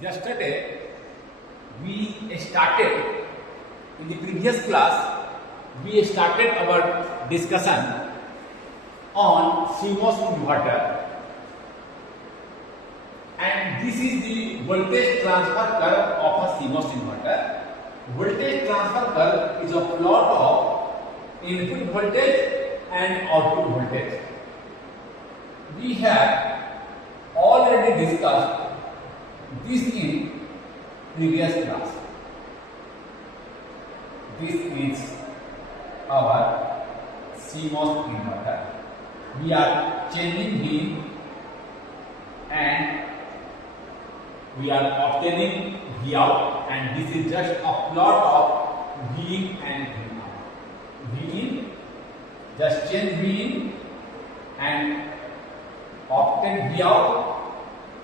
Yesterday we started in the previous class we started our discussion on CMOS inverter, and this is the voltage transfer curve of a CMOS inverter. Voltage transfer curve is a plot of input voltage and output voltage. We have already discussed this in previous class. This is our CMOS inverter. We are changing V and we are obtaining V out, and this is just a plot of V in and V out. V in, just change V in and obtain V out,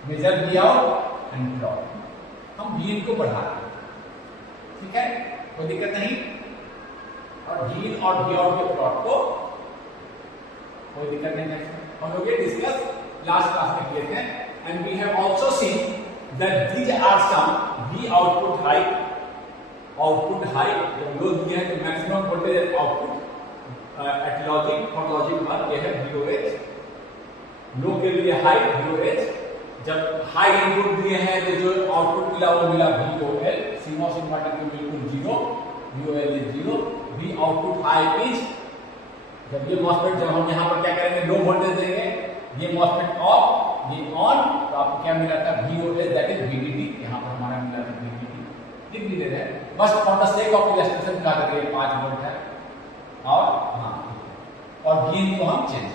measure V out and plot. हम V in को बढ़ा रहे हैं, ठीक है, कोई दिक्कत नहीं। और V in और V out के प्लॉट को कोई दिक्कत नहीं है। हम लोग ये डिस्कस लास्ट क्लास में किए थे, and we have also seen that these are some V output high, जब लो दिया है तो maximum voltage output at logic for logic 1 ये है VOH, लो के लिए हाई VOH, जब हाई इनपुट दिए हैं तो जो आउटपुट मिला वो मिला VOL, CMOS इन्वर्टर के बिल्कुल zero, VOL is zero, V output high pitch. जब ये मॉसफेट, जब हम यहाँ पर क्या करेंगे, लो वोल्टेज देंगे, ये मॉसफेट ऑफ, ये ऑन, तो आपको क्या मिला था VOH, दैट इज VDD, यहाँ पर हमारा मिला था VDD, लिख भी दे रहे हैं बस for the sake of illustration का करके 5 वोल्ट है, और हाँ, और गेन को हम चेंज,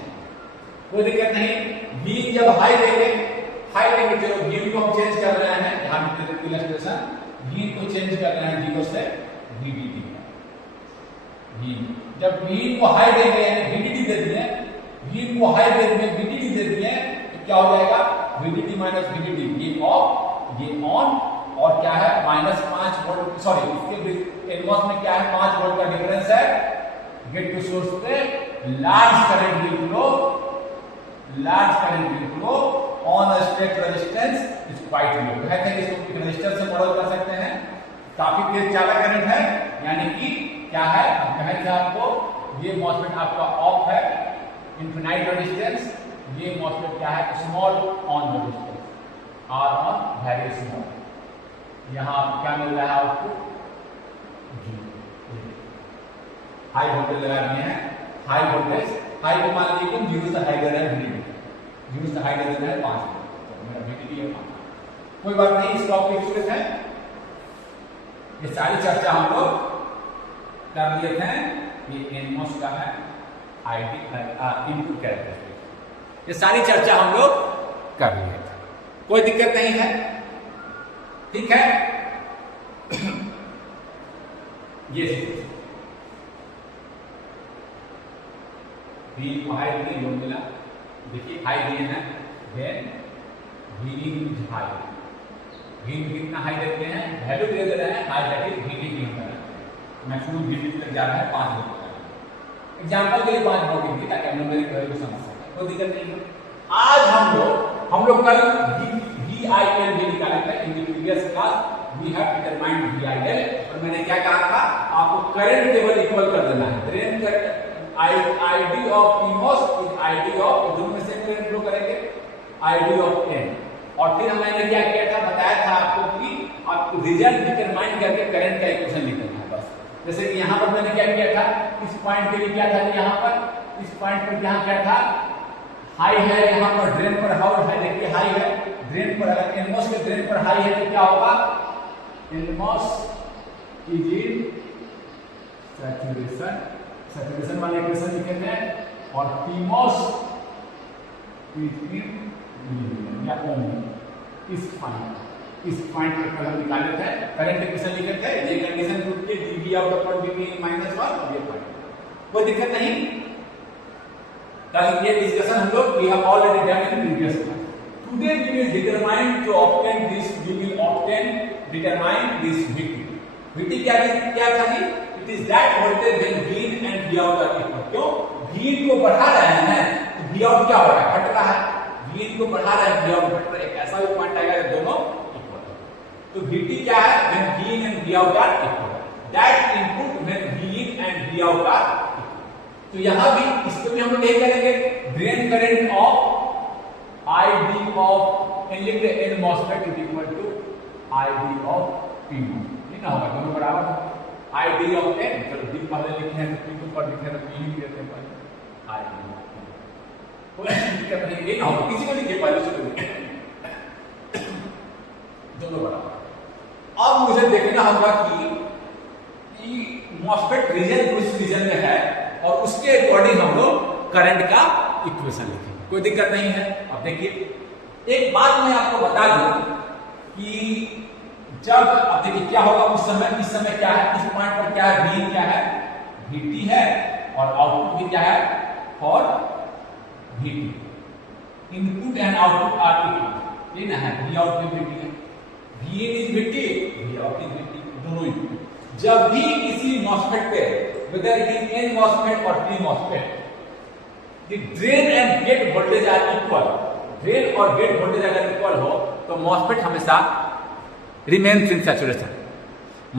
कोई दिक्कत नहीं। गेन जब हाई देंगे चलो गेन को हम चेंज कर रहे हैं, यहाँ इलस्ट्रेशन गेन को चेंज कर रहे हैं 0 से VDD। गेन जब गेन को हाई देंगे यानी VDD दे दिए, गेन को हाई दे दिए, VDD दे दिए, क्या हो जाएगा VDD माइनस VDD, ये ऑफ, ये ऑन, और क्या है -5 वोल्ट, सॉरी इसके एनमॉस में क्या है 5 वोल्ट का डिफरेंस है, गेट टू सोर्स पे large current will flow on state resistance is quite low. कहते हैं इसको रेजिस्टर से मॉडल कर सकते हैं, काफी तेज चालक करंट है, यानी कि क्या है, कहेंगे आपको ये मॉसफेट आपका ऑफ है, इनफिनाइट रेजिस्टेंस, ये मॉसफेट क्या है small on resistance, R on very small. यहां आपको क्या मिल रहा है आउटपुट, हाई वोल्टेज लगा दिए हैं, हाई वोल्टेज, हाई को मान लीजिए 0 से हाई दे रहे हैं VDD, 0 से हाई दे रहे हैं 5 वोल्ट, तो मेरा VDD है 5, कोई बात नहीं, इसको आप लिख सकते हैं। ये सारी चर्चा हम लोग कर लिए थे, ये एनमॉस का है आईडी इनपुट कैरेक्टरिस्टिक, ये सारी चर्चा हम लोग कर लिए थे, कोई दिक्कत नहीं है, ठीक है। ये V को हाई दिए, लो मिला, देखिए हाई दिए हैं, देन V हाई, V कितना हाई देते हैं, वैल्यू दे दे रहे हैं हाई, दैट इज VDD होता है, मैक्सिमम VDD तक जा रहा है 5 वोल्ट का। एग्जांपल के लिए 5 वोल्ट की, ताकि हम लोग मेरे वैल्यू को समझ सकें, कोई दिक्कत नहीं है। आज हम लोग कल VIL भी निकाले थे, in the previous class we have determined VIL, और मैंने क्या कहा था, आपको करंट केवल इक्वल कर देना है, drain current ID of PMOS is ID of, दोनों में से करंट फ्लो करेंगे, ID ऑफ N, और फिर मैंने क्या किया था, बताया था आपको कि आपको रिजल्ट डिटरमाइन करके करंट का इक्वेशन लिखना है बस। जैसे कि यहाँ पर मैंने क्या किया था, इस पॉइंट के लिए क्या था, यहाँ पर इस पॉइंट पर यहाँ क्या था, हाई है, यहाँ पर ड्रेन पर हाई है, देखिए हाई है, ड्रेन पर अगर एनमॉस के ड्रेन पर हाई है तो क्या होगा, NMOS is in saturation, saturation वाले इक्वेशन लिखेंगे, और PMOS इज इन या ओम, इस पॉइंट पर कलर निकाले थे, करंट इक्वेशन लिखे थे, ये कंडीशन टूट के dV आउट अपॉन dV -1, और ये पॉइंट, कोई दिक्कत नहीं। कल ये डिस्कशन हम लोग we have already done in previous class. Today we will determine to obtain this, we will obtain determine this VT। VT क्या था, it is that voltage when V and V out are equal. क्यों, V को बढ़ा रहे हैं तो V out क्या हो रहा है, घट रहा है, V को बढ़ा रहा है, V आउट घट रहा है, एक ऐसा भी पॉइंट आएगा दोनों इक्वल। तो VT क्या है? When V in and V out are equal. That input when V in and V out are equal. तो यहां भी इसको भी हम लोग यही करेंगे, drain current of ID of N MOSFET is equal to ID of P MOS. ये ना होगा, दोनों बराबर है। ID of N, चलो D पहले लिखे हैं तो P2 पर लिखे हैं तो P लिख देते हैं पहले। ID ये ना होगा, किसी को लिखे पहले से लिखे, दोनों बराबर। अब मुझे देखना होगा कि मॉस्फेट रीजन उस रीजन में है और उसके अकॉर्डिंग हम लोग करंट का इक्वेशन लिखेंगे, कोई दिक्कत नहीं है। अब देखिए एक बात मैं आपको बता दूं कि जब अब देखिए क्या होगा उस समय, इस समय क्या है, इस पॉइंट पर क्या है, V क्या है, VT है और आउटपुट भी क्या है for VT। Input and output are equal, ये ना है, V आउट भी VT है, V in is VT, V out is VT, दोनों इनपुट। जब भी किसी MOSFET पे whether it is N MOSFET or P MOSFET, the drain and gate voltage are equal, drain और गेट वोल्टेज अगर equal हो तो MOSFET हमेशा रिमेन्स इन सैचुरेशन।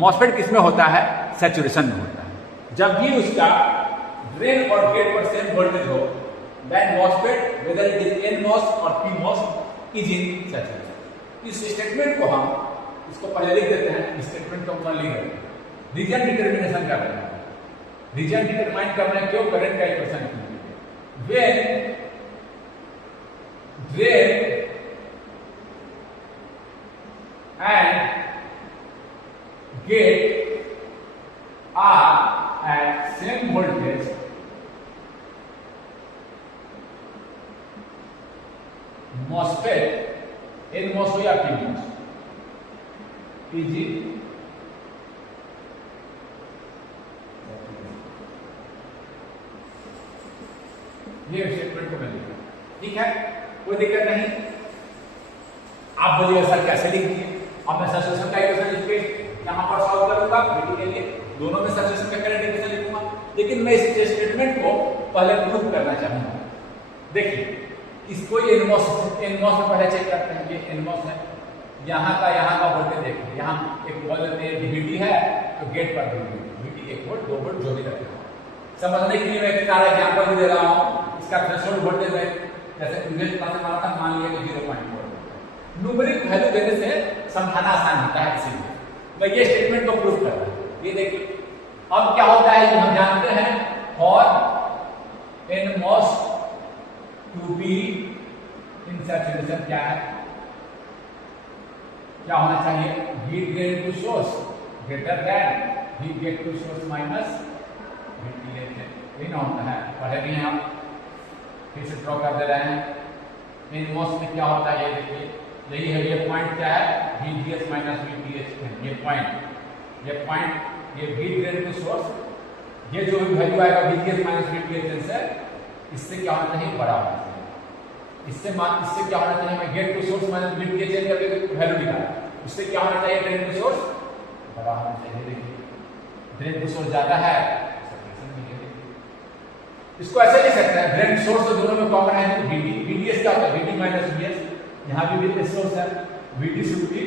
MOSFET किसमें होता है? सैचुरेशन में होता है। जब भी उसका ड्रेन और गेट पर सेम वोल्टेज हो, then MOSFET whether it is NMOS or PMOS is in saturation। इस स्टेटमेंट को हम इसको पहले लिख देते हैं, स्टेटमेंट को हम लिख देते हैं, रीजन डिटरमिनेशन कर रहे हैं, रीजन डिटरमाइन कर रहे हैं क्यों, करंट का equation when drain and gate are at same voltage, MOSFET NMOS हो या PMOS is in ये स्टेटमेंट को मैं लिखा, ठीक है, कोई दिक्कत नहीं। आप बोलिए सर कैसे लिख दिए? अब मैं सैचुरेशन का इक्वेशन लिख के यहां पर सॉल्व करूंगा VT के लिए, दोनों में सैचुरेशन का करंट इक्वेशन लिखूंगा, लेकिन मैं इस स्टेटमेंट को पहले प्रूफ करना चाहूंगा। देखिए इसको NMOS में पहले चेक करते हैं, ये NMOS है, यहाँ का वोल्टेज देखिए, यहाँ एक वोल्टेज VT है तो गेट पर VT 1 वोल्ट 2 वोल्ट जो भी रखते हैं। समझने के लिए मैं एक सारा एग्जांपल भी दे रहा हूँ। इसका थ्रेशोल्ड वोल्टेज है, जैसे प्रीवियस क्लास में माना था, मान लिया कि 0.4। न्यूमेरिक वैल्यू देने से समझाना आसान होता है, इसीलिए मैं ये स्टेटमेंट को प्रूफ कर रहा हूँ। ये देखिए अब क्या होता है, हम जानते हैं for NMOS to be in saturation क्या है, क्या होना चाहिए, V drain to source greater than V gate to source minus VT लेते हैं, यही ना होता है, पढ़े भी हैं आप, फिर से ड्रॉ कर दे रहे हैं। NMOS में क्या होता है ये देखिए, यही है, ये पॉइंट क्या है, VGS माइनस VTH, ये पॉइंट ये V ड्रेन टू सोर्स, ये जो भी वैल्यू आएगा VGS माइनस VTH से, इससे क्या होना चाहिए, बड़ा होना चाहिए। इससे क्या होना चाहिए, मैं gate to source minus VTH करके वैल्यू निकाला, इससे क्या होना चाहिए, ड्रेन टू सोर्स बड़ा होना चाहिए। देखिए ड्रेन टू सोर्स ज्यादा है, इसको ऐसे लिख सकते हैं, ड्रेन सोर्स तो दोनों में कॉमन है, VDS क्या होता है, VD माइनस VS, यहाँ भी VDS सोर्स है, VD should be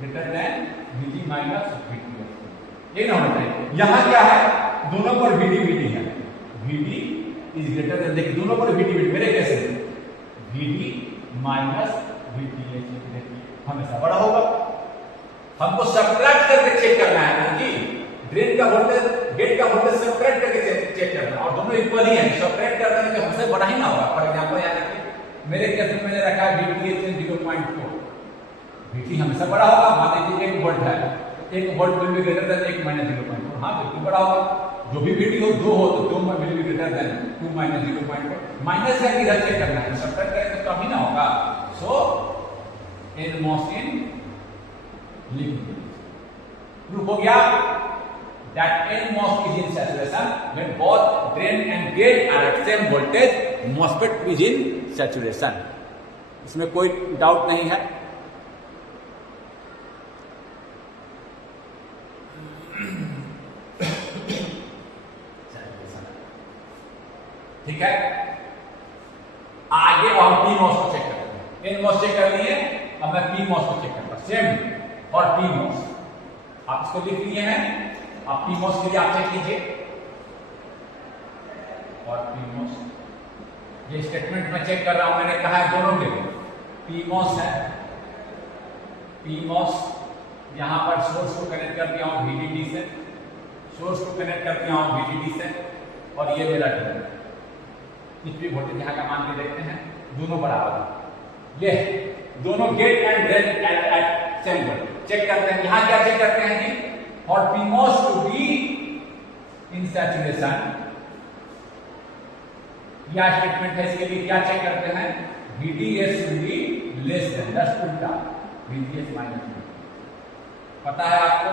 greater than VD minus VTS, ये ना होना चाहिए। यहाँ क्या है, दोनों पर VD है, VD इज ग्रेटर देन, देखिए दोनों पर VD मेरे कैसे, VD माइनस VTH हमेशा बड़ा होगा। हमको सब्ट्रैक्ट करके चेक करना है ना कि ड्रेन का वोल्टेज गेट का वोल्टेज सब्ट्रैक्ट करके चेक करना, और दोनों इक्वल ही हैं, सब्ट्रैक्ट करने में हमसे बड़ा ही ना होगा। फॉर एग्जांपल यहाँ देखिए मेरे केस में मैंने रखा है VTH 0.4, VT हमेशा बड़ा होगा, मान लीजिए 1 वोल्ट है, 1 volt will be greater than 1 minus 0.4, हाँ बिल्कुल बड़ा होगा। जो भी VT हो 2 हो तो 2 will be greater than 2 minus 0.4, minus है इधर चेक करना है, सब्ट्रैक्ट करेंगे तो कभी ना होगा। सो NMOS इन लिक्विड प्रूफ हो गया that NMOS is in saturation when both drain and gate are at same voltage, MOSFET is in saturation, इसमें कोई डाउट नहीं है। ठीक है, आगे हम PMOS को चेक करते हैं, NMOS चेक कर लिए, अब मैं PMOS को चेक करता हूं। सेम और पीमोस। आप इसको लिख लिए हैं, आप पीमोस के लिए आप चेक कीजिए। और पीमोस ये स्टेटमेंट में चेक कर रहा हूं, मैंने कहा है दोनों के लिए पीमोस है। पीमोस यहां पर सोर्स को कनेक्ट कर दिया हूं VDD से, सोर्स को कनेक्ट कर दिया हूं VDD से, और ये मेरा ड्रेन। कुछ भी वोल्टेज यहां का मान के देखते हैं, दोनों बराबर है। ये दोनों gate and drain at same voltage check करते हैं। यहां क्या चेक करते हैं जी, for PMOS to be in saturation, क्या स्टेटमेंट है इसके लिए, क्या चेक करते हैं, VDS should be less than, just उल्टा VDS माइनस। पता है आपको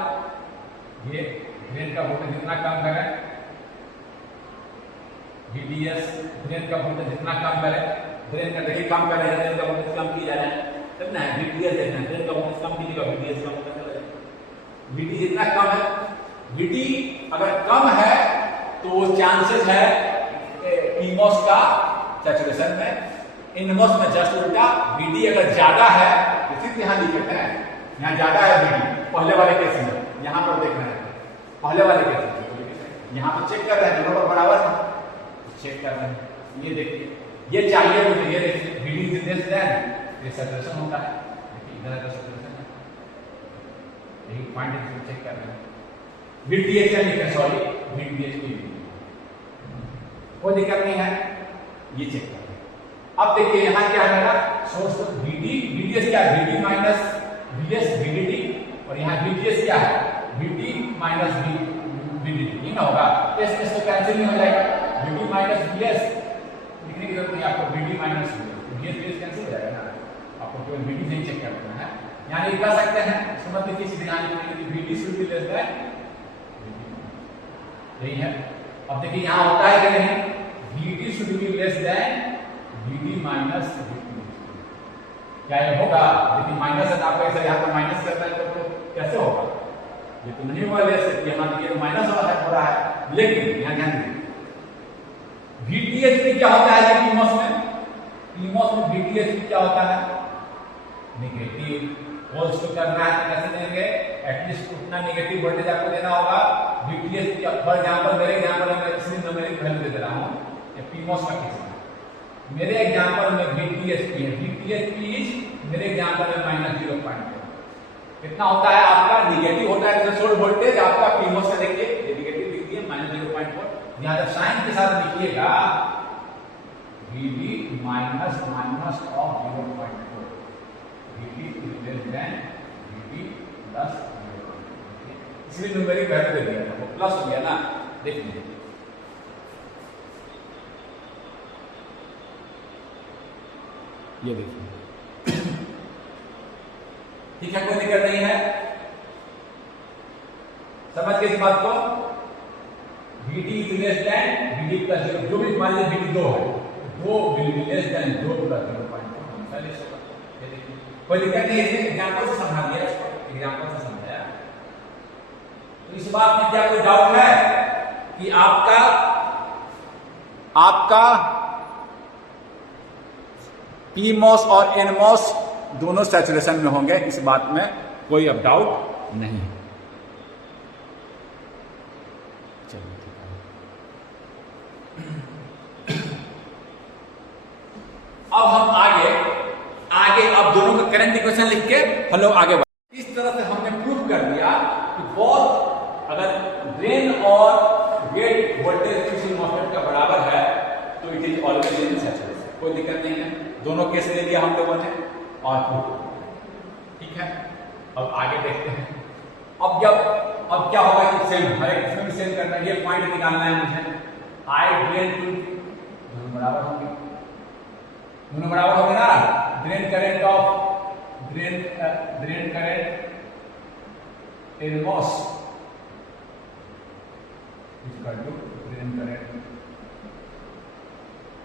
ये ड्रेन का वोल्टेज जितना कम करें, VDS ड्रेन का वोल्टेज जितना कम करें, ड्रेन का देखिए कम कर रहे हैं, ड्रेन का वोल्टेज कम किया जा रहा है, कितना है VDS देखना है, ड्रेन का वोल्टेज कम कीजिएगा, VDS कम होता चला जाएगा। VD जितना कम है, VD अगर कम है तो चांसेस है पीमोस का सैचुरेशन में, इनमोस में जस्ट उल्टा। VD अगर ज्यादा है तो सिर्फ यहां लिखे हैं, यहाँ ज्यादा है VD पहले वाले केस में, यहां पर देख रहे हैं पहले वाले केस में, यहां पर चेक कर रहे हैं दोनों पर बराबर है, चेक कर रहे हैं। ये देखिए, ये चाहिए मुझे, ये देखिए VD इज लेस देन, ये सैचुरेशन होता है, देखिए इधर का सैचुरेशन है, यही पॉइंट चेक कर रहे हैं। VDH क्या लिखा है, सॉरी VDH की कोई दिक्कत नहीं है, ये चेक कर रहे हैं। अब देखिए यहां क्या है मेरा सोर्स VDS क्या है, VD माइनस VS VDD, और यहां VDS क्या है, VD माइनस VDD, ये ना होगा, इस तो कैंसिल नहीं हो जाएगा, VD माइनस VS लिखने की जरूरत नहीं आपको, VD माइनस VS कैंसिल हो जाएगा ना, आपको केवल VD नहीं चेक करना है। यानी कह सकते हैं, समझ लीजिए सीधे यहां लिखेंगे VD should be less then, यही है। अब देखिए यहां होता है कि नहीं, VD should be less then VD minus VD, क्या ये होगा, लेकिन माइनस है, आपको ऐसा यहां पर माइनस करना है तो कैसे होगा, ये तो नहीं हुआ लेस, यहां ये माइनस हो रहा है, लेकिन यहां ध्यान दीजिए VDH में क्या होता है, पीमोस में VDH में क्या होता है, नेगेटिव। होल्स को करना है तो कैसे देंगे, एटलीस्ट उतना नेगेटिव वोल्टेज आपको देना होगा। VDH फॉर एग्जांपल मेरे एग्जांपल में इसलिए न्यूमेरिक वैल्यू दे रहा हूं, ये पीमोस का केस है, मेरे एग्जांपल में VDHP है, VDHP इज मेरे एग्जांपल में -0.4 कितना होता है आपका, नेगेटिव होता है थ्रेशोल्ड वोल्टेज आपका पीमोस का, देखिए ये नेगेटिव लिख दिया -0.4, यहां जब साइन के साथ लिखिएगा VD minus of 0.4, VD is less than VD plus 0.4, इसलिए न्यूमेरिक वैल्यू दे दिया था, प्लस हो गया ना, देख लीजिए ये देखिए, ठीक है, कोई दिक्कत नहीं है, समझ गए इस बात को। VD is less than VD plus 0, जो भी मान लीजिए VD 2 है, 2 will be less then 2 plus 0.4, कोई दिक्कत नहीं है, एग्जांपल से समझा दिया, इसको एग्जांपल से समझाया। तो इस बात में क्या कोई डाउट है कि आपका पीमोस और एनमोस दोनों सैचुरेशन में होंगे, इस बात में कोई अब डाउट नहीं है। चलिए अब हम आगे अब दोनों का करंट इक्वेशन लिख के हम लोग आगे बढ़े। इस तरह से हमने प्रूव कर दिया कि बोथ अगर ड्रेन और गेट वोल्टेज किसी मॉसफेट का बराबर है तो it is always in saturation, कोई दिक्कत नहीं है, दोनों केस ले लिया हम लोगों ने और ठीक है। अब आगे देखते हैं, अब क्या होगा कि सेम हर एक इसमें भी सेम करना है, ये पॉइंट निकालना है मुझे, आई ड्रेन टू दोनों बराबर होंगे, दोनों बराबर होंगे ना, drain current of drain current NMOS इसका जो ड्रेन करंट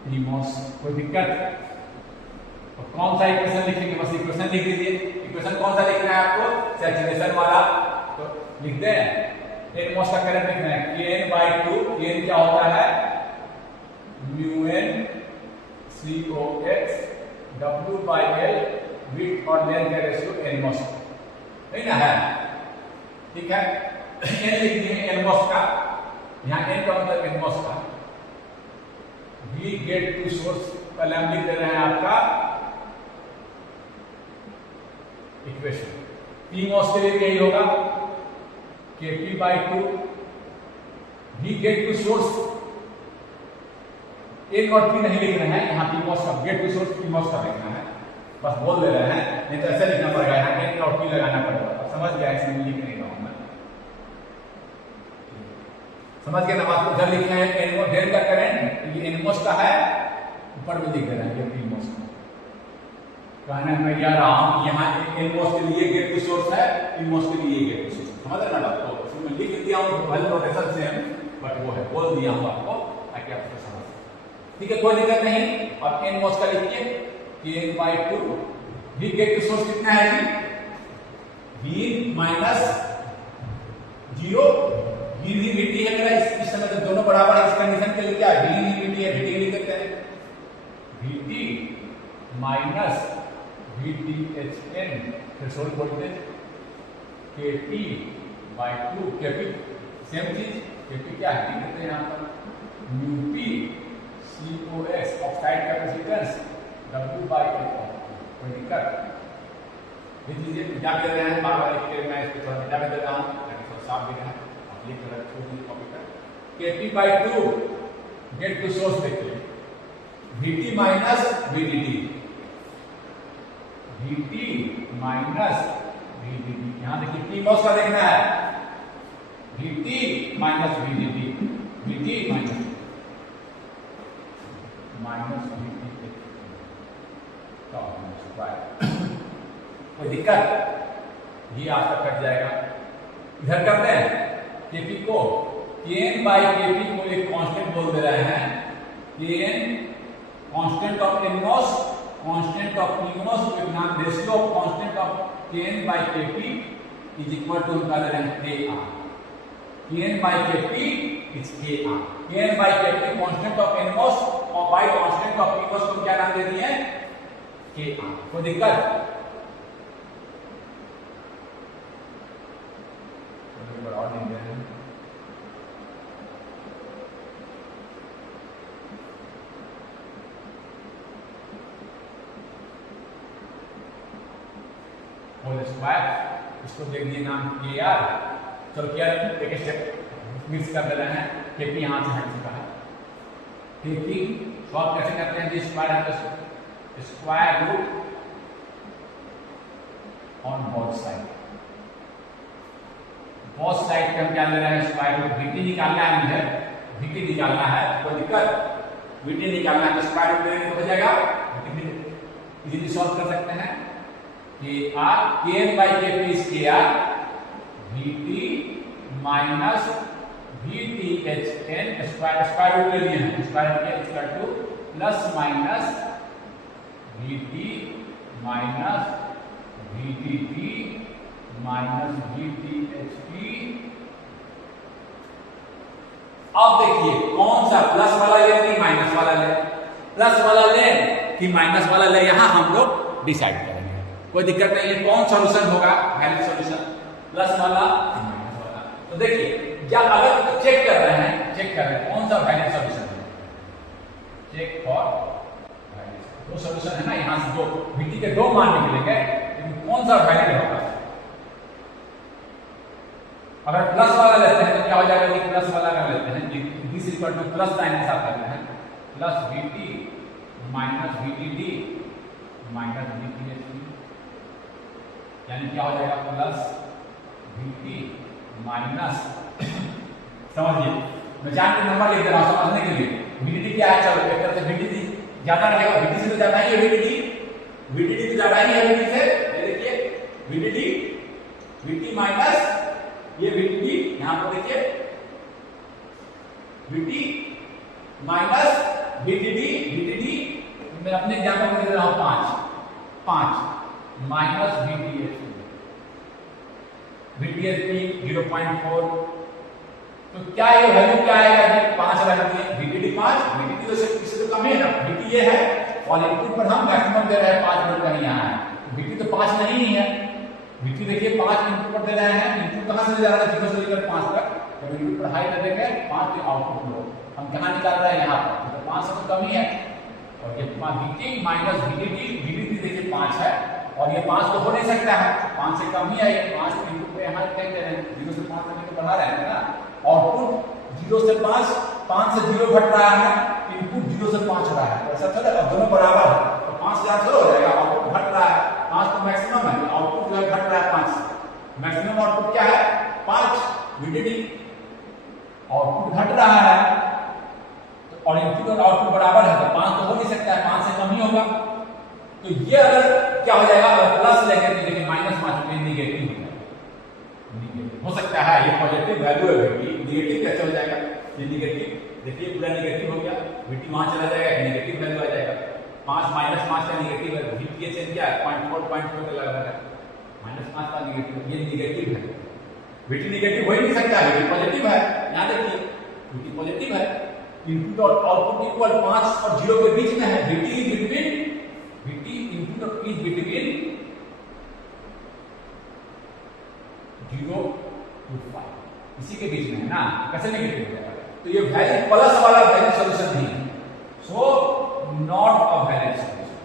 पीमोस, कोई दिक्कत। तो कौन सा इक्वेशन लिखेंगे, बस इक्वेशन लिख दीजिए, इक्वेशन कौन सा लिखना है आपको, सैचुरेशन वाला, तो लिख दें। एनमोस का करंट लिखना है Kn/2, Kn क्या होता है, μn COX W/L विड्थ और लेंथ का रेशियो एनमोस, है ना, है, ठीक है। n लिख दिए एनमोस का, यहाँ n का मतलब एनमोस का। वी गेट टू सोर्स पहले हम लिख दे रहे हैं आपका इक्वेशन। पी मॉस के लिए यही होगा Kp/2 we get to source, एक और पी नहीं लिख रहे हैं यहाँ, पी मॉस का gate to source P MOS का लिखना है, बस बोल दे रहे हैं, नहीं तो ऐसे लिखना पड़ेगा, यहाँ एन और पी लगाना पड़ेगा। समझ गया, इसमें लिख नहीं रहा हूं मैं, समझ गया ना बात। उधर लिखे हैं एन डेल का करंट, ये एनमोस का है, ऊपर में लिख दे रहे हैं ये पी मॉस का। कहना मैं कह रहा हूं यहाँ एनमोस के लिए गेट टू सोर्स है, पी मॉस के लिए गेट टू सोर्स, समझ रहे ना बात। तो इसमें लिख दिया हूं पहले नोटेशन से, बट वो है बोल दिया हूं आपको ताकि आपको समझ, ठीक है, कोई दिक्कत नहीं। और एन मॉस का लिखिए Kn/2 we get to source कितना है जी, V माइनस 0, V VT है मेरा, इस समय तो दोनों बराबर है, इस कंडीशन के लिए क्या है V VT है, VT लिख सकते हैं, VT minus VTHN threshold voltage Kp/2, Kp same चीज, Kp क्या है लिखते हैं यहाँ पर μP COS oxide capacitance W/L, कोई दिक्कत लिख लीजिए। क्या कर रहे हैं बार बार लिख के, मैं इसको थोड़ा मिटा दे रहा हूँ ताकि थोड़ा साफ दिखे, आप लिख कर छोड़ दीजिए कॉपी पर। Kp/2 गेट टू सोर्स देखिए, VT minus VDD, VT minus VDD, यहाँ देखिए पी मॉस का देखना है, VT minus VDD, VT minus VT कोई दिक्कत, ये आपका कट जाएगा। इधर करते हैं Kp को, Kn/Kp को एक कांस्टेंट बोल दे रहे हैं, Kn constant of NMOS, constant of PMOS, नाम ratio of constant of Kn/Kp is equal to हम दे रहे हैं Kr, Kn/Kp is Kr, Kn/Kp constant of NMOS और बाय कांस्टेंट ऑफ पीमॉस को क्या नाम दे दिए Kr, कोई दिक्कत, और नहीं दे रहे हैं। होल स्क्वायर, इसको देख दिए नाम Kr। चलो Kr एक स्टेप मिक्स कर दे रहे हैं, Kp यहां से हट चुका है, Kp सॉल्व कैसे करते हैं जी, स्क्वायर है तो square root on both side, both side पे हम क्या ले रहे हैं स्क्वायर रूट, VT निकालना है मुझे, VT निकालना है, कोई दिक्कत, VT निकालना है तो स्क्वायर रूट लेने को हो जाएगा, इजीली सॉल्व कर सकते हैं। Kr Kn/Kp is Kr, VT minus VTHN square root ले लिए हैं, square root equal to plus minus VT minus VTP minus VTHP। अब देखिए कौन सा प्लस वाला ले कि माइनस वाला ले, प्लस वाला ले कि माइनस वाला ले, यहां हम लोग डिसाइड करेंगे, कोई दिक्कत नहीं है। कौन सॉल्यूशन होगा वैलिड सॉल्यूशन, प्लस वाला कि माइनस वाला। तो देखिए जब अगर चेक कर रहे हैं कौन सा वैलिड सॉल्यूशन है, चेक फॉर वैलिड, दो सॉल्यूशन है ना, यहां से दो VT के दो मान निकलेंगे, लेकिन कौन सा वैलिड होगा। अगर प्लस वाला लेते हैं तो क्या हो जाएगा कि प्लस वाला कर लेते हैं, this equal to plus sign के साथ करते हैं, plus VT minus VTD minus VTHP, यानी क्या हो जाएगा प्लस VT माइनस, समझिए मैं जान के नंबर लिख दे रहा हूं समझने के लिए। VTD क्या है, चलो एक तरह से VTD ज्यादा रहेगा, VT से तो ज्यादा ही है, VTD तो ज्यादा ही है VT से, ये देखिए VT माइनस ये VTD, यहां पर देखिए VT माइनस VTD मैं अपने एग्जाम्पल में दे रहा हूं 5 माइनस VTHP 0.4, तो क्या ये वैल्यू क्या आएगा जी, 5 रहती है, VTD 5, VTD तो इससे तो कम है ना, VT ये है और इनपुट पर हम मैक्सिमम दे रहे हैं 5 वोल्ट का, यहाँ है VT तो 5 नहीं है, VT देखिए 5 इनपुट पर दे रहे हैं, इनपुट कहां से जा रहा है 0 से लेकर 5 तक, जब इनपुट पर हाई दे देंगे 5 के आउटपुट लो, हम कहां निकाल रहे हैं यहां पर, तो 5 से तो कम ही है, और ये VT माइनस VDD, VDD देखिए 5 है और ये 5 तो हो नहीं सकता है, 5 से कम ही है, 5 इनपुट पे यहां कह दे रहे हैं 0 से 5 तक बढ़ा रहे हैं ना, आउटपुट 0 से 5 से 0 घट रहा है, इनपुट 0 से 5 हो रहा है, ऐसा थोड़ा अब दोनों बराबर है तो 5 से 8 हो जाएगा, आउटपुट घट रहा है, 5 तो मैक्सिमम है, आउटपुट जो है घट रहा है 5 से, मैक्सिमम आउटपुट क्या है 5 VDD, आउटपुट घट रहा है तो और इनपुट और आउटपुट बराबर है तो 5 तो हो नहीं सकता है, 5 से कम ही होगा, तो ये अगर क्या हो जाएगा, अगर प्लस लेंगे तो देखिए -5 में नेगेटिव हो जाएगा, हो सकता है ये पॉजिटिव वैल्यू है VT, नेगेटिव कैसे हो जाएगा, ये नेगेटिव देखिए पूरा नेगेटिव हो गया, VT वहां चला जाएगा, नेगेटिव वैल्यू आ जाएगा, 5 -5 का नेगेटिव है, VT चेंज क्या है 0.4 का लग रहा है, -5 का नेगेटिव, ये नेगेटिव है, VT नेगेटिव हो ही नहीं सकता है, VT पॉजिटिव है, यहां देखिए VT पॉजिटिव है, इनपुट और आउटपुट इक्वल 5 और 0 के बीच में है, VT इनपुट और इज बिटवीन 0 to 5, इसी के बीच में है ना, कैसे नेगेटिव हो जाएगा, तो ये वैल्यू प्लस वाला वैल्यू सॉल्यूशन नहीं है, so not a valid solution,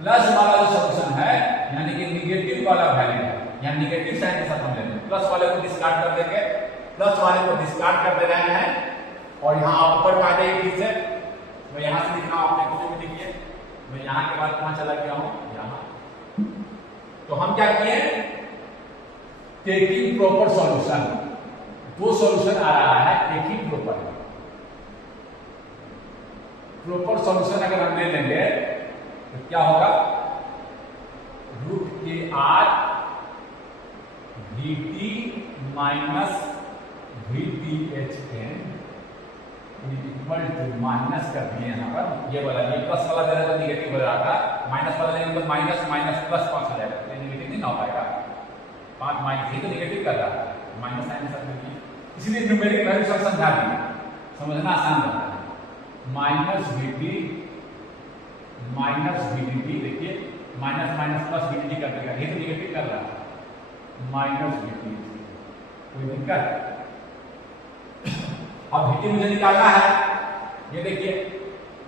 plus वाला जो सॉल्यूशन है यानी कि नेगेटिव वाला वैल्यू है, या नेगेटिव साइन के साथ हम लेते हैं, प्लस वाले को डिस्कार्ड कर देंगे, प्लस वाले को डिस्कार्ड कर दे रहे हैं और यहाँ आप ऊपर का जाइए फिर से, मैं यहाँ से लिख रहा हूँ आपने कुछ भी लिखिए, मैं यहाँ के बाद कहाँ चला गया हूँ यहाँ, तो हम क्या किए टेकिंग प्रॉपर सॉल्यूशन, दो सॉल्यूशन आ रहा है, टेकिंग प्रॉपर सॉल्यूशन अगर हम ले लेंगे तो क्या होगा, √KR VT minus VTHN equal to minus कर दिए यहाँ पर, ये वाला ये प्लस वाला दे रहा था नेगेटिव हो रहा था, माइनस वाला लेंगे तो माइनस माइनस प्लस 5 हो जाएगा, ये नेगेटिव नहीं ना हो पाएगा, 5 माइनस ये तो नेगेटिव कर रहा है, माइनस साइन सब में, इसलिए न्यूमेरिक वैल्यू सब समझा दिए, समझना आसान रहता है, माइनस VT माइनस VDD, देखिए माइनस माइनस प्लस VDD कर देगा, ये तो नेगेटिव कर रहा है, माइनस VT, कोई दिक्कत, अब VT मुझे निकालना है, ये देखिए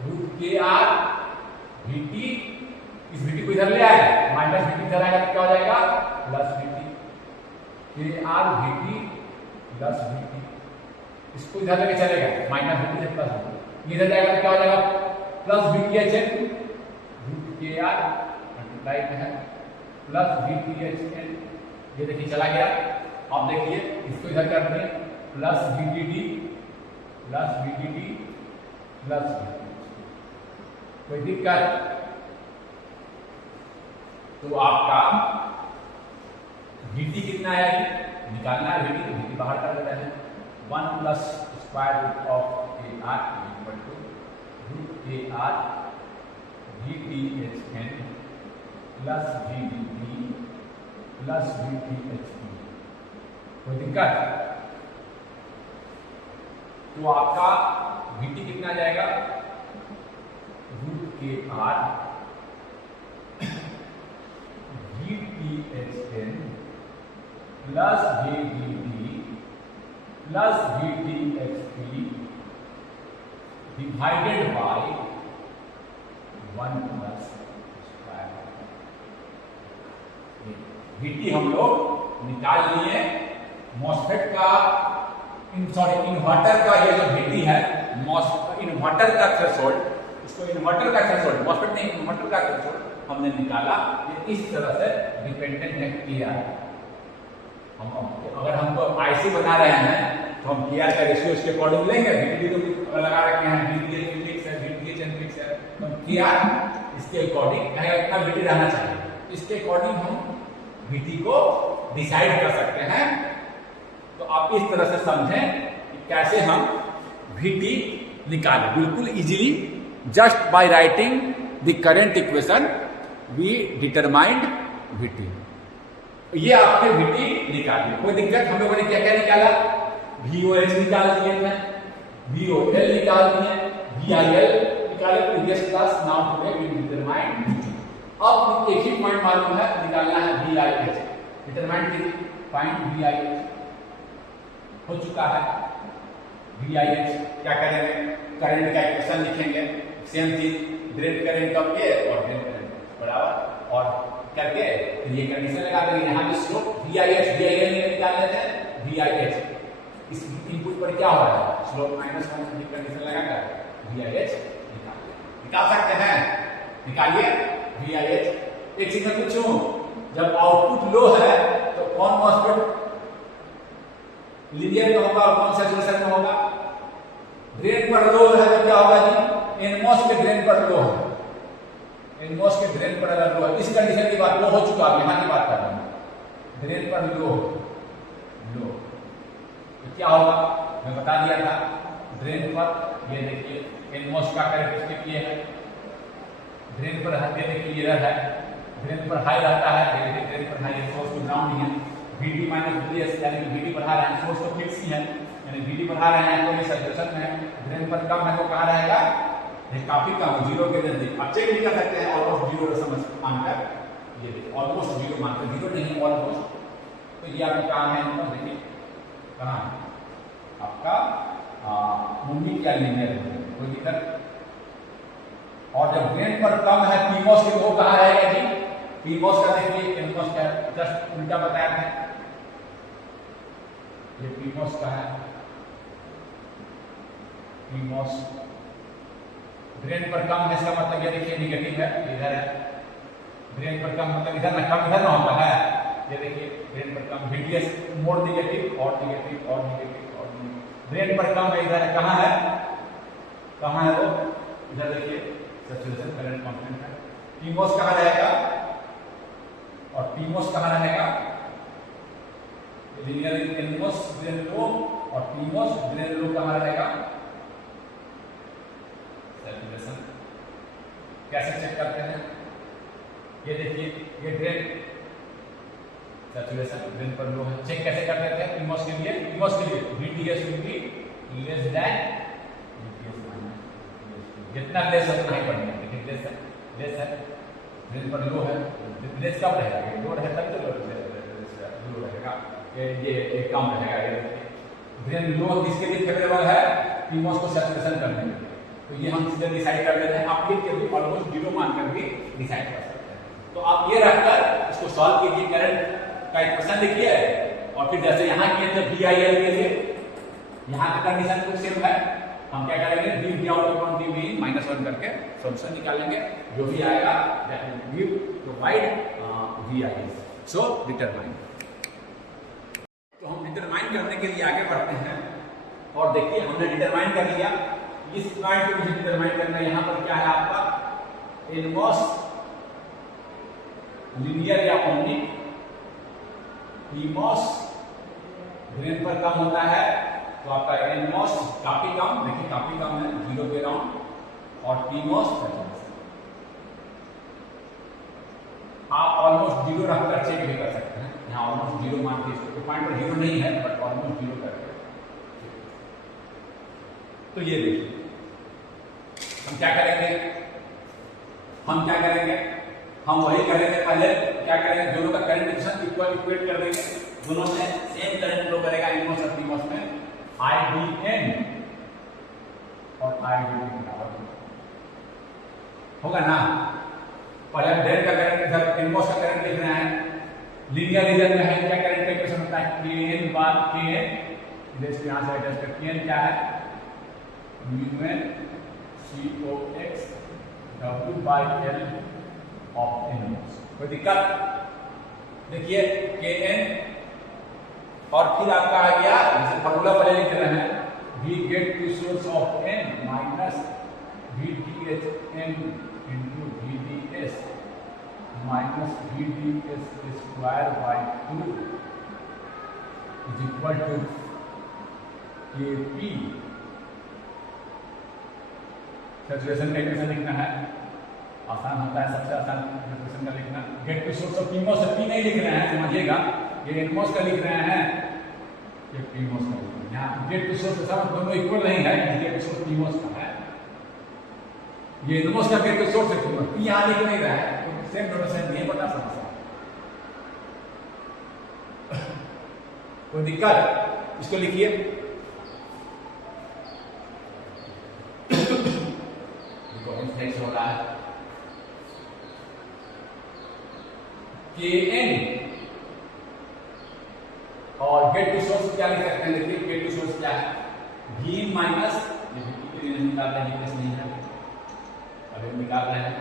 √KR VT, इस VT को इधर ले आएगा, माइनस VT इधर आएगा तो क्या हो जाएगा plus VT, KR VT plus VT, इसको इधर लेके चलेगा माइनस VT से प्लस VT, इधर जाएगा तो क्या हो जाएगा प्लस VTHN, √KR मल्टीप्लाई में है प्लस VTHN, ये देखिए चला गया, अब देखिए इसको इधर कर दें plus VDD plus VDD plus VTH, कोई दिक्कत, तो आपका VT कितना है निकालना है, VT बाहर कर देते हैं, 1 plus square root of KR equal to √KR VTHN plus VDD plus VTHN, कोई दिक्कत, तो आपका VT कितना जाएगा √KR VTHN plus VDD plus VTHP divided by 1 plus square, VT हम लोग निकाल लिए, मॉसफेट का इन्वर्टर का ये जो VT है, इन्वर्टर का थ्रेशोल्ड, इसको इन्वर्टर का थ्रेशोल्ड, मॉसफेट नहीं इन्वर्टर का थ्रेशोल्ड हमने निकाला, ये इस तरह से डिपेंडेंट है KR, हम अगर हमको IC बना रहे हैं तो हम KR का रेशियो इसके अकॉर्डिंग लेंगे, VDD तो लगा रखे हैं, VDD फिक्स है, VTHN फिक्स है, तो KR इसके अकॉर्डिंग कहेगा कितना VT रहना चाहिए, इसके अकॉर्डिंग हम VT को डिसाइड कर सकते हैं, तो आप इस तरह से समझें कि कैसे हम VT निकालें, बिल्कुल easily, just by writing the current equation we determined VT, ये आपके VT निकालिए, कोई दिक्कत, हम लोगों ने क्या क्या निकाला, VOH निकाल दिए हैं, VOL निकाल दिए, VIL निकाले previous class, now today we determined VT, अब एक ही पॉइंट मालूम है, निकालना है VIL डिटरमाइन कीजिए, फाइंड VIH हो चुका है। VIH क्या करेंगे, करंट का इक्वेशन लिखेंगे, सेम चीज ड्रेन करंट ऑफ ए और ड्रेन करंट बराबर और करके फिर ये कंडीशन लगा देंगे। यहाँ भी स्लोप VIH VIL निकाल लेते हैं, VIH इस इनपुट पर क्या हो रहा है, स्लोप -1 की कंडीशन लगाकर VIH निकाल सकते हैं। निकालिए VIH। एक चीज मैं पूछूं, जब आउटपुट लो है तो कौन मॉसफेट लीनियर में होगा और कौन सैचुरेशन में होगा? ड्रेन पर लो है तो क्या होगा जी, एनमॉस के ड्रेन पर लो है, एनमॉस के ड्रेन पर अगर लो है, इस कंडीशन की बात लो हो चुका है, यहां की बात कर रहा हूं, ड्रेन पर लो तो क्या होगा, मैं बता दिया था। ड्रेन पर ये देखिए एनमॉस का कैरेक्टरिस्टिक ये है, ड्रेन पर देखिए एरर है, ड्रेन पर हाई रहता है, ड्रेन पर हाई है, सोर्स तो ग्राउंड ही है, VD माइनस VDS यानी कि VD बढ़ा रहे हैं, सोर्स तो फिक्स ही है, यानी VD बढ़ा रहे हैं तो ये सैचुरेशन में है, ड्रेन पर कम है तो कहाँ रहेगा, ये काफी कम, जीरो के नजदीक। आप चेक भी कर सकते हैं, ऑलमोस्ट जीरो का समझ मानकर, ये देखिए ऑलमोस्ट जीरो मानकर, जीरो नहीं ऑलमोस्ट, तो ये आपका कहाँ है, देखिए कहाँ है आपका मुंबई क्या लीनियर है, कोई दिक्कत। और जब ड्रेन पर कम है पीमॉस के तो कहाँ रहेगा जी, पीमॉस का देखिए एनमॉस का जस्ट उल्टा बताया था, ये पीमॉस का है, पीमॉस ड्रेन पर कम है इसका मतलब ये देखिए निगेटिव है, इधर है ड्रेन पर कम मतलब इधर ना कम, इधर ना होता है, ये देखिए ड्रेन पर कम, VDS मोर निगेटिव और निगेटिव और निगेटिव और निगेटिव, ड्रेन पर कम है, इधर है, कहाँ है, कहाँ है वो, इधर देखिए सैचुरेशन करंट कांस्टेंट है। पीमॉस कहाँ रहेगा और पीमॉस कहाँ रहेगा, लीनियर एनमॉस ड्रेन लो और पीमॉस ड्रेन लो कहाँ रहेगा, सैचुरेशन कैसे चेक करते हैं, ये देखिए ये ड्रेन सैचुरेशन ड्रेन पर लो है, चेक कैसे कर देते हैं, पीमॉस के लिए, पीमॉस के लिए VDS will be less than VDS minus, जितना लेस है उतना ही बढ़िया, लेकिन लेस है ड्रेन पर लो है, लेस कम रहेगा, ये लो रहेगा तब तो लो रहेगा, ये कम रहेगा, ये ड्रेन लो किसके लिए फेवरेबल है, पीमॉस को सैचुरेशन करने के लिए, तो ये हम सीधे डिसाइड कर लेते हैं, आप ये भी ऑलमोस्ट जीरो मानकर भी डिसाइड कर सकते हैं। तो आप ये रखकर इसको सॉल्व कीजिए, करंट का इक्वेशन लिखिए और फिर जैसे यहाँ किए थे VIL के लिए, यहाँ का कंडीशन तो सेम है, हम क्या करेंगे V आउट अपॉन V इन -1 करके सॉल्यूशन निकालेंगे, जो भी आएगा that will give provide VIL। So determine, तो हम डिटरमाइन करने के लिए आगे बढ़ते हैं और देखिए हमने डिटरमाइन कर लिया, इस पॉइंट को मुझे डिटरमाइन करना है, यहाँ पर क्या है आपका एनमॉस लीनियर या ओमनिक, पीमॉस ड्रेन पर कम होता है तो आपका एनमॉस काफी कम, देखिए काफी कम है, जीरो के अराउंड, और पीमॉस आप ऑलमोस्ट जीरो रखकर चेक भी कर सकते हैं, यहाँ ऑलमोस्ट जीरो मान के इसको पॉइंट पर जीरो नहीं है बट ऑलमोस्ट जीरो करके, तो ये देखिए हम क्या करेंगे, हम वही करेंगे, पहले क्या करेंगे, दोनों का करंट डिविजन इक्वेट कर देंगे, दोनों में सेम करंट फ्लो करेगा इनमॉस और पीमॉस में, IDN और IDN बराबर होगा ना। पहले हम ड्रेन का करंट इधर इनमॉस का करंट लिख रहे हैं, लीनियर रीजन में है, क्या करंट का इक्वेशन होता है Kn बार Kn, इधर यहां से एडजस्ट कर, Kn क्या है, μn COX W by L of NMOS, कोई दिक्कत, देखिए Kn और फिर आपका आ गया, जैसे फॉर्मूला पहले लिख रहे हैं, V gate to source of n minus VDHn into VDS minus VDS square by 2 is equal to Kp, saturation का इक्वेशन लिखना है, आसान होता है, सबसे आसान इक्वेशन का लिखना, gate to source of PMOS से P नहीं लिख रहे हैं, समझिएगा, ये एनमॉस का लिख रहे हैं, ये पीमॉस का लिख रहे हैं, यहाँ गेट टू सोर्स सब दोनों इक्वल नहीं है, गेट टू सोर्स पीमॉस का है, ये एनमॉस का गेट टू सोर्स है, P यहाँ लिख नहीं रहा है, तो सेम नोटेशन नहीं बता सकता, कोई दिक्कत? इसको लिखिए, नेक्स्ट हो रहा है Kn और गेट टू सोर्स क्या लिख सकते हैं? देखिए गेट टू सोर्स क्या है? V माइनस निकाल रहे हैं, नहीं है अभी निकाल रहे हैं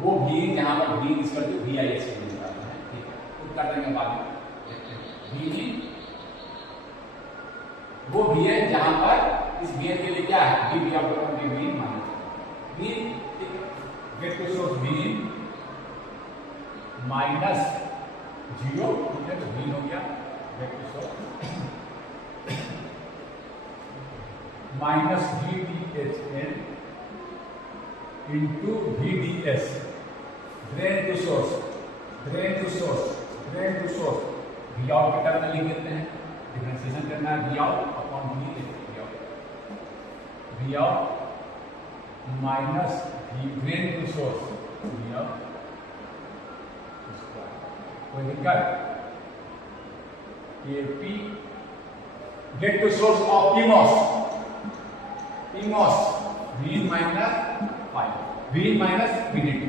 वो V जहां पर V इक्वल टू VIH निकाल रहे हैं, ठीक है, खुद कर देंगे बाद में। V वो V है जहां पर इस VN के लिए क्या है? V of V minus V, gate to source V minus 0, ठीक है, तो V हो गया gate to source minus VDHN into VDS, drain to source, drain to source, drain to source, V out के टर्म में लिख देते हैं, डिफरेंशिएशन करना है V out upon V out minus drain to source V out. कोई दिक्कत? KP gate to source of PMOS V minus 5 V minus VDD,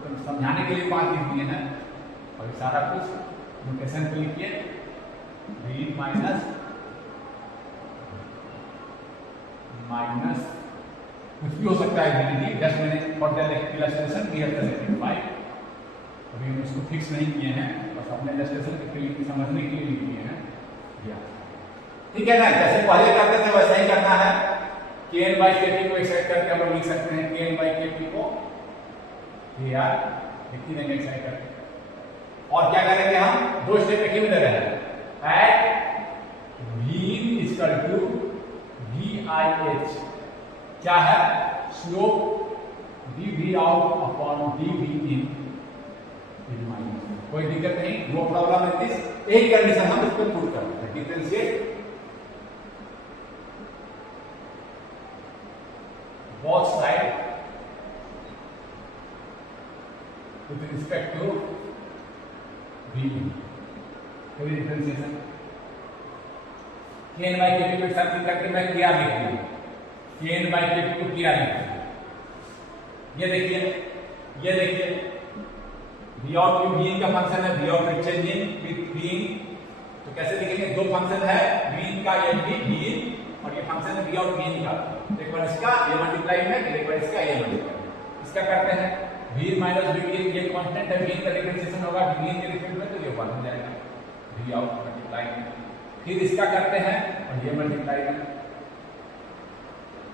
तो समझाने के लिए बात लिख दिए हैं और सारा कुछ नोटेशन पे लिखिए। V माइनस कुछ भी हो सकता है VDD, जस्ट मैंने फॉर द इलस्ट्रेशन क्लियर कर देते 5, अभी हम इसको फिक्स नहीं किए हैं, बस अपने इलस्ट्रेशन के लिए समझने के लिए लिख दिए हैं, ठीक है ना? जैसे पहले करते थे वैसा ही करना है। Kn बाई Kp को एक्साइट करके हम लोग लिख सकते हैं Kn बाई Kp को यार लिख देंगे एक्साइट करके, और क्या करेंगे हम? दो स्टेप एक ही में दे रहे हैं, at V equal to VIH क्या है? Slope dV out upon dV in minus. कोई दिक्कत नहीं, नो प्रॉब्लम इन दिस, एक कंडीशन हम इस पर पुट करते हैं, differentiate both side with respect to V, कोई डिफरेंशिएशन Kn बाई Kp को साथ करके मैं क्या लिख दूं? Kn बाई Kp को क्या लिख दूं? ये देखिए V आउट V का फंक्शन है, V out changing with V, तो कैसे लिखेंगे? दो फंक्शन है V का, ये V और ये फंक्शन है V आउट V का, एक बार इसका ये मल्टीप्लाई है, एक बार इसका ये मल्टीप्लाई, इसका करते हैं V माइनस V, ये कांस्टेंट है, V का डिफरेंशिएशन होगा V के रिस्पेक्ट में, तो ये 1 हो जाएगा V आउट मल्टीप्लाई, फिर इसका करते हैं और ये मल्टीप्लाई है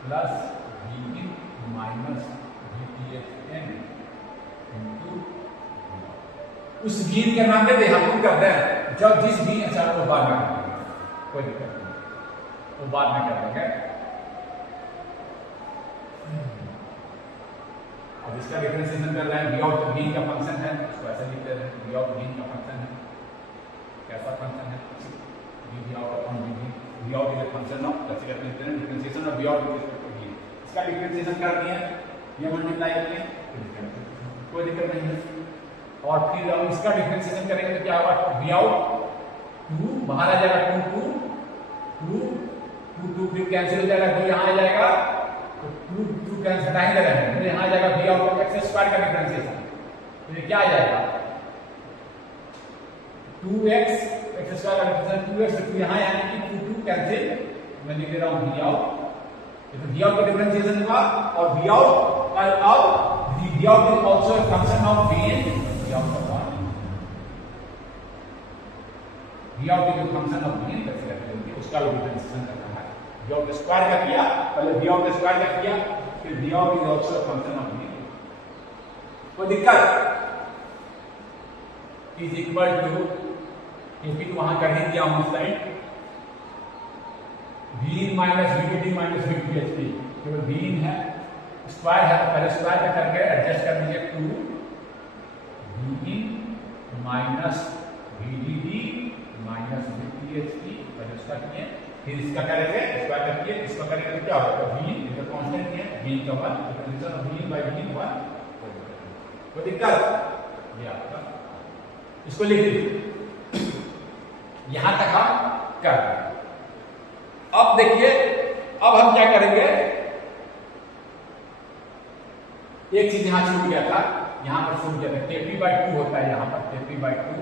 प्लस V इन माइनस VTHN इनटू उस V के नाम पे हम लोग करते हैं, जब जिस V अच्छा वो बाद में करेंगे, कोई दिक्कत नहीं, वो बाद में कर देंगे। अब इसका डिफरेंशिएशन कर रहे हैं, V आउट V का फंक्शन है, इसको ऐसे लिख रहे हैं V आउट V का फंक्शन है, कैसा फंक्शन है? V out upon V out is a function of, कैसे करते हैं differentiation of V out with respect to V, इसका डिफरेंशिएशन कर दिए, ये मल्टीप्लाई किए, कोई दिक्कत नहीं है। और फिर हम इसका डिफरेंशिएशन करेंगे तो क्या होगा? V आउट 2 बाहर आ जाएगा, 2 फिर कैंसिल हो जाएगा, 2 यहाँ आ जाएगा, तो 2 कैंसिल हटा ही दे रहे हैं, तो यहाँ आ जाएगा V आउट x स्क्वायर का डिफरेंशिएशन, तो ये क्या आ जाएगा? 2x x स्क्वायर का डिफरेंशिएशन 2x, तो यहाँ यानी कि 2 कैंसिल, मैं लिख दे रहा हूँ V आउट, तो V आउट का डिफरेंशिएशन हुआ, और V out is also a function of V in V out upon V out is a function of V इन, कैसे करते हैं उसका डिफरेंशिएशन करना है। V आउट स्क्वायर का किया, पहले V आउट स्क्वायर का किया, फिर V out is also a function of V। कोई दिक्कत? इज इक्वल टू Kp को वहां कर ही दिया हूं उस side, V minus VDD minus VTHP, केवल V है, स्क्वायर है तो पहले स्क्वायर का करके एडजस्ट कर दीजिए, 2 V minus VDD minus VTHP, पहले उसका किए, फिर इसका करेंगे, स्क्वायर करके इसका करेंगे तो क्या होगा? V इसका कांस्टेंट है, V का 1, differentiation of V by V 1, कोई दिक्कत? ये आपका इसको लिख लीजिए, यहां तक हम कर दिया। अब देखिए, अब हम क्या करेंगे, एक चीज यहां छूट गया था, यहां पर छूट गया था, kp/2 होता है यहां पर, kp/2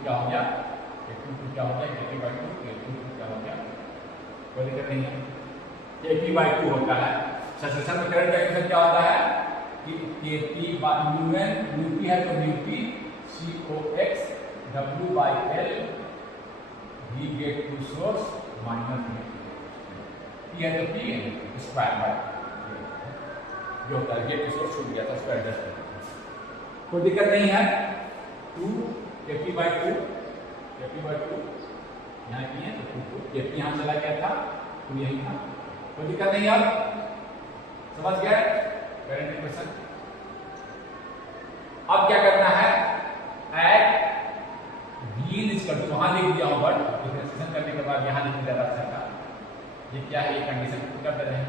क्या हो गया, k2 क्या हो गया, kp/2 क्या हो गया, कोई दिक्कत नहीं है, kp/2 होता है। ससेशन में करंट का इक्वेशन क्या होता है कि kp/μp है तो μp COX W/L V gate to source minus P है तो P है स्क्वायर बाय जो होता है, गेट टू सोर्स छूट गया था, स्क्वायर एडजस्ट कोई दिक्कत नहीं है। 2 kp/2 यहाँ की है तो 2 kp यहाँ चला गया था तो यही था, कोई दिक्कत नहीं। अब समझ गए करंट इक्वेशन। अब क्या करना है, एट v इक्वल टू, वहां लिख दिया हूं बट डिफरेंशिएशन करने के बाद यहां लिख दिया अच्छा था, ये क्या है, ये कंडीशन पुट कर दे रहे हैं,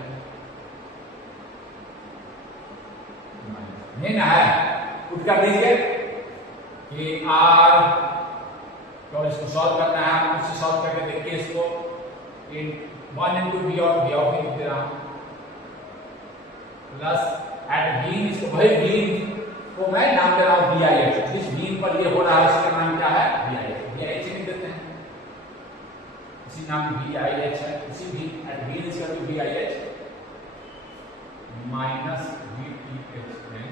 नहीं ना है, पुट कर दीजिए कि r तो इसको सॉल्व करना है, उससे सॉल्व करके देखिए इसको, इन 1 into v और v आउट लिख दे रहा हूं प्लस एट बीन, इसको भाई बीन को मैं नाम दे रहा हूं VIH, जिस बीन पर ये हो रहा है इसका नाम क्या है, VIH लिख देते हैं, इसी नाम VIH है, इसी बीन एट बीन इसका भी VIH माइनस VTH है,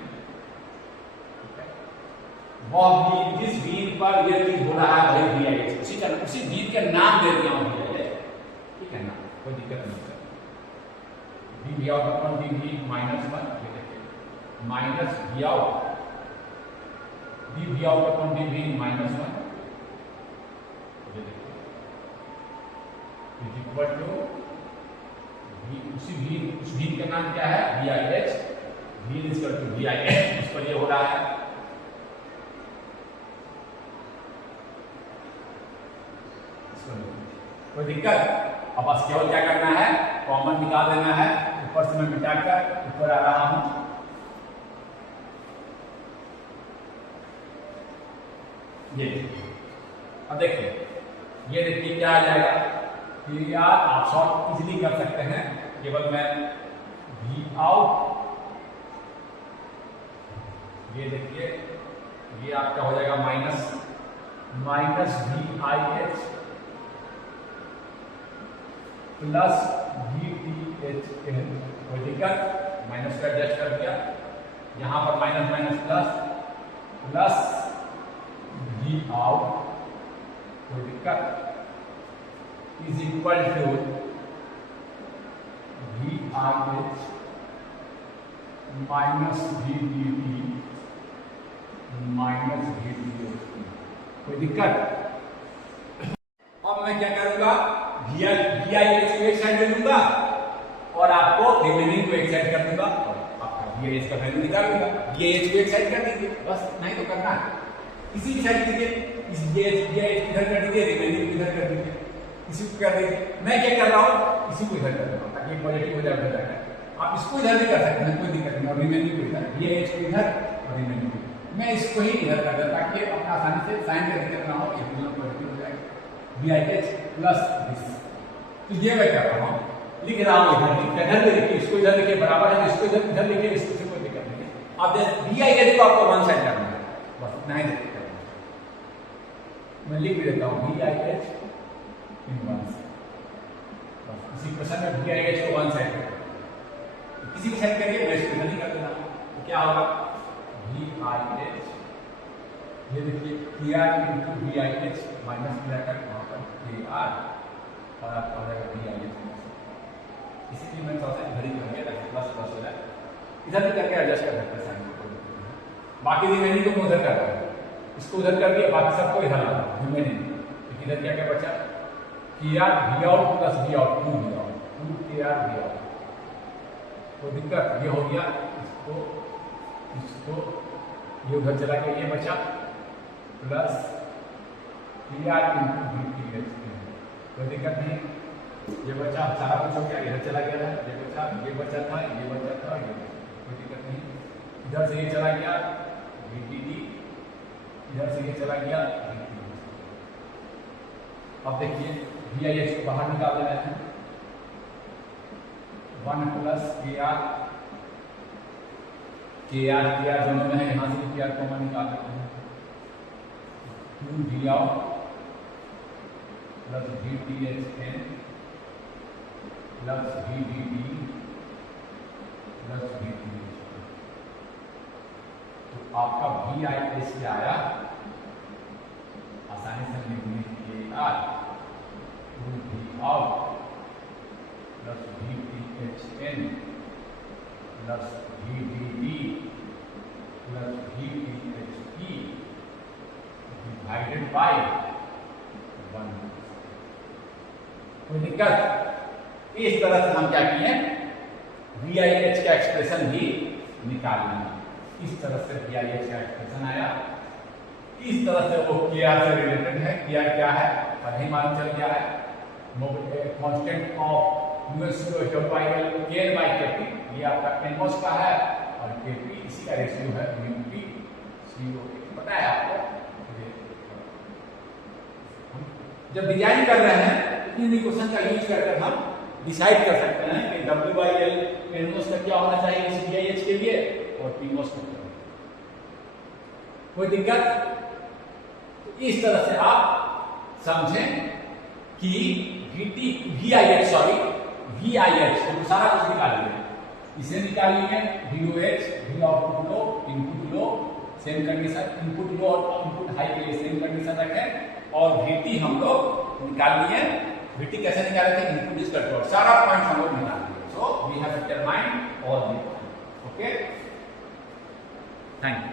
वह बीन जिस बीन पर ये चीज हो रहा है भाई VIH, उसी बीन का नाम दे दिया हूं VIH, ठीक है ना, कोई दिक्कत नहीं है। v out upon dv minus 1, ये देखिए minus v out upon dv minus 1, ये देखिए इज इक्वल टू उस v का नाम क्या है VIH, v is equal to VIH, इस पर ये हो रहा है, कोई दिक्कत। अब बस केवल क्या करना है, कॉमन निकाल देना है, ऊपर से मैं मिटाकर ऊपर आ रहा हूं, ये अब देखिए, ये देखिए क्या आ जाएगा कि यार आप शॉर्ट इजीली कर सकते हैं, केवल मैं v आउट, ये देखिए ये आपका हो जाएगा माइनस VIH प्लस VTHL, कोई दिक्कत, माइनस का एडजस्ट कर दिया, यहां पर minus minus plus V out, कोई दिक्कत, is equal to VIH minus VTT minus VTH, कोई दिक्कत। अब मैं क्या करूंगा, VIH को एक साइड में लूंगा और आपको रिमेनिंग को एक साइड कर दूंगा, आपका VIH का वैल्यू निकाल लूंगा, VIH को एक साइड कर दीजिए, बस नहीं तो करना है, किसी भी साइड कीजिए, इस VIH इधर कर दीजिए, रिमेनिंग इधर कर दीजिए, इसी को कर दीजिए। मैं क्या कर रहा हूँ, इसी को इधर कर रहा हूँ ताकि पॉजिटिव हो जाए, आप इसको इधर भी कर सकते हैं, कोई दिक्कत नहीं, और रिमेनिंग को इधर, VIH को इधर और रिमेनिंग को, मैं इसको ही इधर कर देता ताकि अपना आसानी से साइन का दिक्कत ना हो, ये पॉजिटिव हो जाएगा, VIH प्लस दिस, तो ये मैं कर रहा हूँ, लिख रहा हूँ इधर लिखिए, इसको इधर लिखिए, बराबर है, इसको इधर लिखिए, इसको कोई दिक्कत नहीं है। अब VIH को आपको वन साइड करना है, बस इतना ही देखिए, मैं लिख देता हूँ VIH इन वन साइड, बस इसी क्वेश्चन में VIH को वन साइड करना, किसी भी साइड करिए, मैं इसको इधर नहीं कर देना, तो क्या होगा VIH, ये देखिए KR इंटू VIH माइनस किया कर वहाँ पर KR और आपका हो जाएगा VIH, इसीलिए मैं थोड़ा सा इधर ही कर दिया ताकि प्लस प्लस हो जाए, इधर भी करके एडजस्ट कर सकते हैं साइन, बाकी रिमेनिंग को मैं उधर कर रहा हूँ, इसको उधर कर दिया, बाकी सबको इधर ला रहा हूँ रिमेनिंग, तो इधर क्या क्या बचा, KR V out plus V out, 2 KR V out, तो दिक्कत ये हो गया, इसको ये उधर चला गया, ये बचा प्लस KR इंटू VTH, कोई दिक्कत नहीं, ये बचा, सारा कुछ हो गया, इधर चला गया था, ये बचा था, ये बचा था, कोई दिक्कत नहीं, इधर से ये चला गया VTT, इधर से ये चला गया VTH, अब देखिए वी आई एच को बाहर निकाल रहे हैं, 1 प्लस के आर दोनों में है, यहां से के आर कॉमन निकाल लेते हैं, 2 V out plus V T H N plus V D D plus V T H. तो आपका वी आई एच क्या आया, आसानी से लिखने के आर 2 V out plus V T H N plus V D D plus V T H E divided by 1। कोई दिक्कत? इस तरह से हम क्या किए, वी आई एच का एक्सप्रेशन भी निकाल लेंगे। इस तरह से वी आई एच का एक्सप्रेशन आया, इस तरह से वो के आर से रिलेटेड है। के आर क्या है पहले ही मालूम चल गया है, constant of US by KN by KP, ये आपका एनमोस का है, और केपी इसी का रेशियो है यूपी सीओ, पता है आपको। जब डिजाइन कर रहे हैं इन इक्वेशन का यूज करके हम डिसाइड कर सकते हैं कि डब्ल्यू बाई एल एनमोस का क्या होना चाहिए इस वी आई एच के लिए और पीमोस का क्या। कोई दिक्कत? इस तरह से आप समझें कि वी आई एच तो सारा कुछ निकाल लिया, इसे निकाल लिए V O H, V output low, input low, same condition, input low और इनपुट हाई के लिए सेम कंडीशन रखें, और वीटी हम लोग निकाल लिए। वीटी कैसे निकाले थे, इनपुट इज कंट्रोल, सारा पॉइंट हम लोग निकाल लिए। So we have determined all this. Okay, thank you.